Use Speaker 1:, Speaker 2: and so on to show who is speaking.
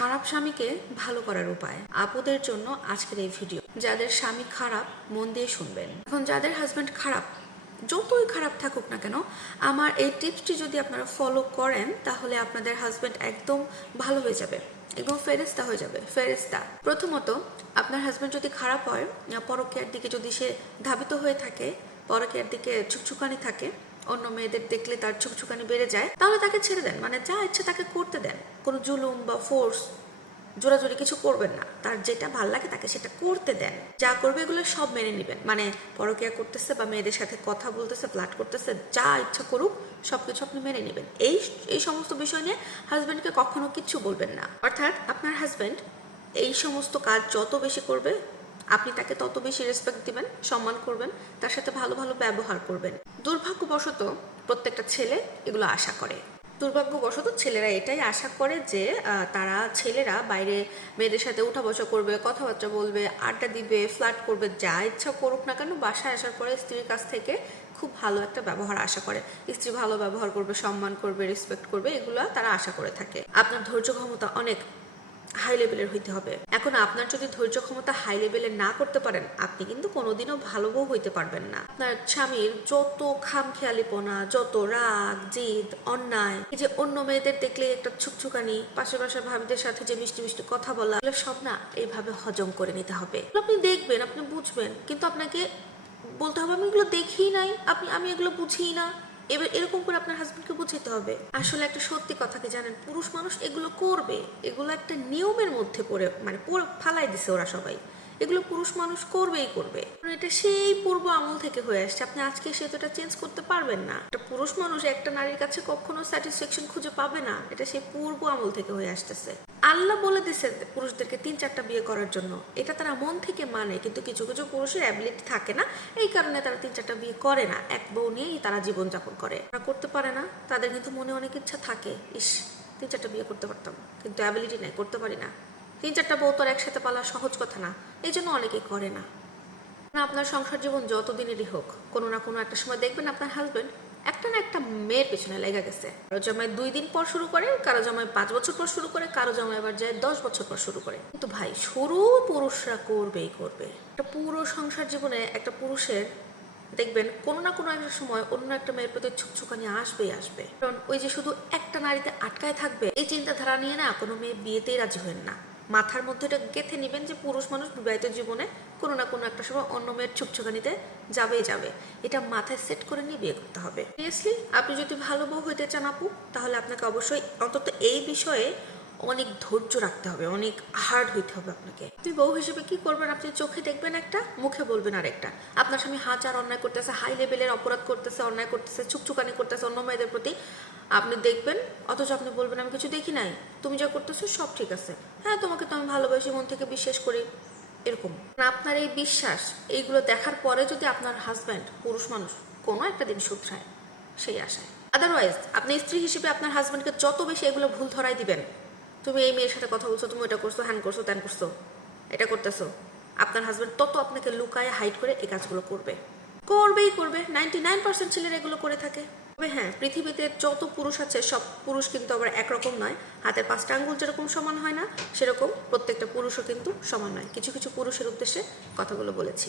Speaker 1: খারাপ স্বামীকে ভালো করার উপায় আপুদের জন্য আজকের এই ভিডিও। যাদের স্বামী খারাপ, মন দিয়ে শুনবেন। এখন যাদের হাজব্যান্ড খারাপ, যতই খারাপ থাকুক না কেন, আমার এই টিপসটি যদি আপনারা ফলো করেন, তাহলে আপনাদের হাজব্যান্ড একদম ভালো হয়ে যাবে একদম ফেরেস্তা হয়ে যাবে। ফেরেস্তা প্রথমত, আপনার হাজব্যান্ড যদি খারাপ হয় পরকের দিকে যদি সে ধাবিত হয়ে থাকে, পরকের দিকে ছুকছুকানি থাকে, অন্য মেয়েদের দেখলে তার ছুকছুকানি বেড়ে যায়, তাহলে তাকে ছেড়ে দেন। মানে যা ইচ্ছে তাকে করতে দেন। কোনো জুলুম বা ফোর্স জোরাজোরি কিছু করবেন না। তার যেটা ভালো লাগে তাকে সেটা করতে দেন। যা করবে এগুলো সব মেনে নেবেন। মানে পরকিয়া করতেছে বা মেয়েদের সাথে কথা বলতেছে ফ্ল্যাট করতেছে, যা ইচ্ছা করুক সব কিছু আপনি মেনে নেবেন। এই এই সমস্ত বিষয় নিয়ে হাজব্যান্ডকে কখনো কিচ্ছু বলবেন না। অর্থাৎ আপনার হাজব্যান্ড এই সমস্ত কাজ যত বেশি করবে, আপনি তাকে তত বেশি রেসপেক্ট দিবেন, সম্মান করবেন, তার সাথে ভালো ভালো ব্যবহার করবেন। দুর্ভাগ্যবশত প্রত্যেকটা ছেলে এগুলো আশা করে। দুর্ভাগ্যবশত ছেলেরা এটাই আশা করে যে তারা ছেলেরা বাইরে মেয়েদের সাথে উঠা বসা করবে, কথাবার্তা বলবে, আড্ডা দিবে ফ্ল্যাট করবে, যা ইচ্ছা করুক না কেন বাসায় আসার পরে স্ত্রীর কাছ থেকে খুব ভালো একটা ব্যবহার আশা করে। স্ত্রী ভালো ব্যবহার করবে, সম্মান করবে রেসপেক্ট করবে, এগুলো তারা আশা করে থাকে। আপনার ধৈর্য ক্ষমতা অনেক হাই লেভেলের হইতে হবে। এখন আপনার যদি ধৈর্য ক্ষমতা হাই লেভেলের না করতে পারেন, আপনি কিন্তু কোনোদিনও ভালো বউ হইতে পারবেন না। আপনার স্বামীর যত খামখেয়ালিপনা, যত রাগ, জিদ, অন্যায়, এই যে অন্য মেয়েদের দেখলে একটা ছুকছুকানি পাশে পাশে ভাবিদের সাথে যে মিষ্টি মিষ্টি কথা বলা, এগুলো সব না এইভাবে হজম করে নিতে হবে। আপনি দেখবেন, আপনি বুঝবেন, কিন্তু আপনাকে বলতে হবে, আমি এগুলো দেখি নাই, আপনি, আমি এগুলো বুঝি না। এবার এরকম করে আপনার হাজবেন্ডকে বুঝাতে হবে। আসলে একটা সত্যি কথা কি জানেন? পুরুষ মানুষ এগুলো করবে। এগুলো একটা নিয়মের মধ্যে পড়ে মানে ফালাই দিছে ওরা সবাই। এগুলো পুরুষ মানুষ করবেই করবে। এটা সেই পূর্ব আমল থেকে হয়ে আসছে। আপনি আজকে সে তো এটা চেঞ্জ করতে পারবেন না। একটা পুরুষ মানুষ একটা নারীর কাছে কখনো স্যাটিসফ্যাকশন খুঁজে পাবে না। এটা সেই পূর্ব আমল থেকে হয়ে আসতেছে। আল্লাহ বলে দিছে পুরুষদেরকে তিন চারটা বিয়ে করার জন্য। এটা তারা মন থেকে মানে কিন্তু কিছু কিছু পুরুষের অ্যাবিলিটি থাকে না। এই কারণে তারা তিন চারটা বিয়ে করে না। এক বউ নিয়েই তারা জীবনযাপন করে। তারা করতে পারে না। তাদের কিন্তু মনে অনেক ইচ্ছা থাকে। ইস, তিন চারটা বিয়ে করতে পারতাম। কিন্তু অ্যাবিলিটি নাই, করতে পারি না। তিন চারটা বউ তো আর একসাথে পালা সহজ কথা না, এই জন্য অনেকেই করে না। আপনার সংসার জীবন যতদিনেরই হোক, কোনো না কোনো একটা সময় দেখবেন আপনার হাজবেন্ড একটা না একটা মেয়ের পেছনে লেগে গেছে। কারও জামাই দুই দিন পর শুরু করে, কারও জামাই পাঁচ বছর পর শুরু করে, কারও জামাই আবার যায় দশ বছর পর শুরু করে। কিন্তু ভাই, শুরু পুরুষরা করবেই করবে। একটা পুরো সংসার জীবনে একটা পুরুষের, দেখবেন কোনো না কোনো একটা সময় অন্য একটা মেয়ের প্রতি ছুকছুকানি আসবেই আসবে। কারণ ওই যে শুধু একটা নারীতে আটকায় থাকবে, এই চিন্তাধারা নিয়ে না কোনো মেয়ে বিয়েতেই রাজি হবেন না। মাথার মধ্যে এটা গেঁথে নেবেন যে পুরুষ মানুষ বিবাহিত জীবনে কোনো না কোনো একটা সময় অন্য মেয়ের ছুকছুকানিতে যাবেই যাবে। এটা মাথায় সেট করে নিয়ে বিয়ে করতে হবে। সিরিয়াসলি আপনি যদি ভালো বউ হইতে চান আপু, তাহলে আপনাকে অবশ্যই অন্তত এই বিষয়ে অনেক ধৈর্য রাখতে হবে, অনেক হার্ড হইতে হবে আপনাকে। আপনি বউ হিসেবে কি করবেন? আপনি চোখে দেখবেন একটা, মুখে বলবেন আর একটা আপনার স্বামী হাজার অন্যায় করতেছে হাই লেভেলের অপরাধ করতেছে, অন্যায় করতেছে ছুকছুকানি করতেছে, অন্য মেয়েদের প্রতি। আপনি দেখবেন, অথচ আপনি বলবেন, আমি কিছু দেখি নাই। তুমি যা করতেছো সব ঠিক আছে। হ্যাঁ তোমাকে তো আমি ভালোবাসি, মন থেকে বিশ্বাস করি। এরকম। না আপনার এই বিশ্বাস, এইগুলো দেখার পরে যদি আপনার হাজব্যান্ড পুরুষ মানুষ কোনো একটা দিন শুধরায়, সেই আশায়। আদারওয়াইজ আপনি স্ত্রী হিসেবে আপনার হাজব্যান্ডকে যত বেশি এগুলো ভুল ধরাই দিবেন তুমি এই মেয়ের সাথে কথা বলছো, তুমি এটা করছ, হ্যান করছ, ত্যান করছ, এটা করতেছো। আপনার হাজব্যান্ড তত আপনাকে লুকায় হাইড করে এই কাজগুলো করবে। করবেই করবে নাইনটি নাইন পার্সেন্ট ছেলেরা এগুলো করে থাকে। তবে হ্যাঁ পৃথিবীতে যত পুরুষ আছে, সব পুরুষ কিন্তু আবার একরকম নয়। হাতের পাঁচটা আঙ্গুল যেরকম সমান হয় না, সেরকম প্রত্যেকটা পুরুষও কিন্তু সমান নয়। কিছু কিছু পুরুষের উদ্দেশ্যে কথাগুলো বলেছি।